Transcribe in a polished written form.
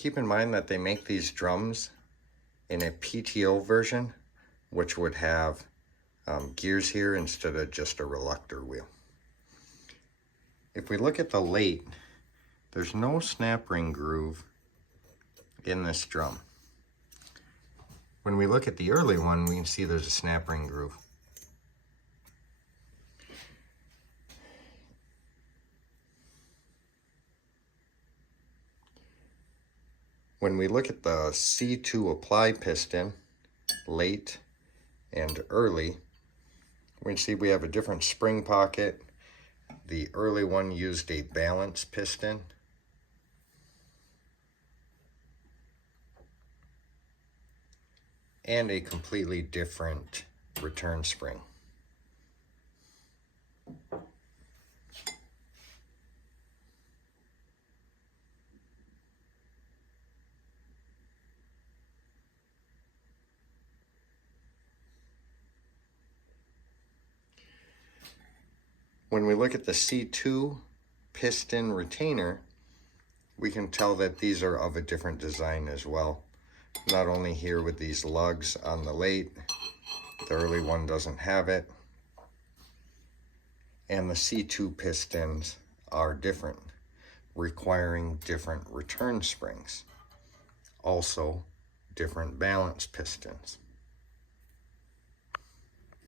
Keep in mind that they make these drums in a PTO version, which would have gears here instead of just a reluctor wheel. If we look at the late, there's no snap ring groove in this drum. When we look at the early one, we can see there's a snap ring groove. When we look at the C2 apply piston, late and early, we can see we have a different spring pocket. The early one used a balance piston. And a completely different return spring. When we look at the C2 piston retainer, we can tell that these are of a different design as well. Not only here with these lugs on the late, the early one doesn't have it. And the C2 pistons are different, requiring different return springs. Also, different balance pistons.